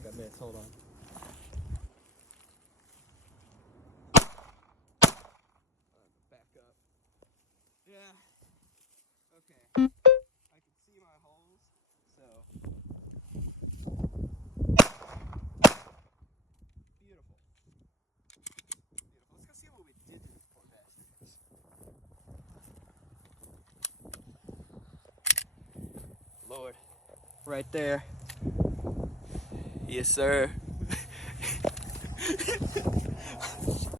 think I missed. Hold on. Back up. Yeah. Okay. I can see my holes, so. Beautiful. Beautiful. Let's go see what we did to these poor bastards. Lord. Right there. Yes, sir.